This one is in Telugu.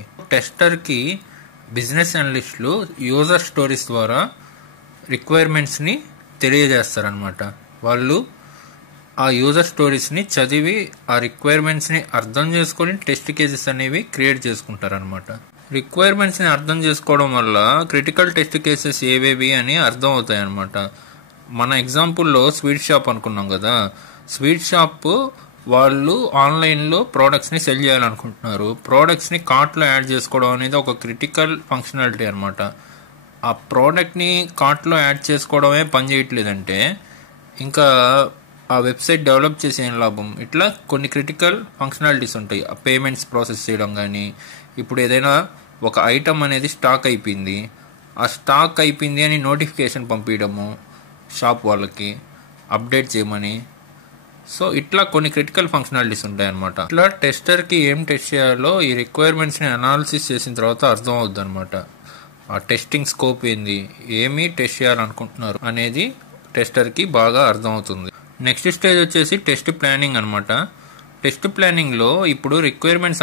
ఒకటి. టెస్టర్కి బిజినెస్ అనలిస్టులు యూజర్ స్టోరీస్ ద్వారా రిక్వైర్మెంట్స్ని తెలియజేస్తారనమాట. వాళ్ళు ఆ యూజర్ స్టోరీస్ని చదివి ఆ రిక్వైర్మెంట్స్ని అర్థం చేసుకొని టెస్ట్ కేసెస్ అనేవి క్రియేట్ చేసుకుంటారనమాట. రిక్వైర్మెంట్స్ని అర్థం చేసుకోవడం వల్ల క్రిటికల్ టెస్ట్ కేసెస్ ఏవేవి అని అర్థం అవుతాయి అనమాట. మన ఎగ్జాంపుల్లో స్వీట్ షాప్ అనుకున్నాం కదా. స్వీట్ షాప్ వాళ్ళు ఆన్లైన్లో ప్రోడక్ట్స్ని సెల్ చేయాలనుకుంటున్నారు. ప్రోడక్ట్స్ని కార్ట్లో యాడ్ చేసుకోవడం అనేది ఒక క్రిటికల్ ఫంక్షనాలిటీ అనమాట. ఆ ప్రోడక్ట్ని కార్ట్లో యాడ్ చేసుకోవడమే పని చేయట్లేదంటే ఇంకా ఆ వెబ్సైట్ డెవలప్ చేసే ఏం లాభం? ఇట్లా కొన్ని క్రిటికల్ ఫంక్షనాలిటీస్ ఉంటాయి. ఆ పేమెంట్స్ ప్రాసెస్ చేయడం కానీ, ఇప్పుడు ఏదైనా ఒక ఐటమ్ అనేది స్టాక్ అయిపోయింది, ఆ స్టాక్ అయిపోయింది అని నోటిఫికేషన్ పంపించడము షాప్ వాళ్ళకి అప్డేట్ చేయమని. సో ఇట్లా కొన్ని క్రిటికల్ ఫంక్షనాలిటీస్ ఉంటాయి అనమాట. ఇట్లా టెస్టర్కి ఏం టెస్ట్ చేయాలో ఈ రిక్వైర్మెంట్స్ని అనాలిసిస్ చేసిన తర్వాత అర్థం అవుద్ది అనమాట. ఆ టెస్టింగ్ స్కోప్ ఏంది, ఏమి టెస్ట్ చేయాలనుకుంటున్నారు అనేది టెస్టర్కి బాగా అర్థమవుతుంది. నెక్స్ట్ స్టేజ్ వచ్చేసి టెస్ట్ ప్లానింగ్ అనమాట. టెస్ట్ ప్లానింగ్లో ఇప్పుడు రిక్వైర్మెంట్స్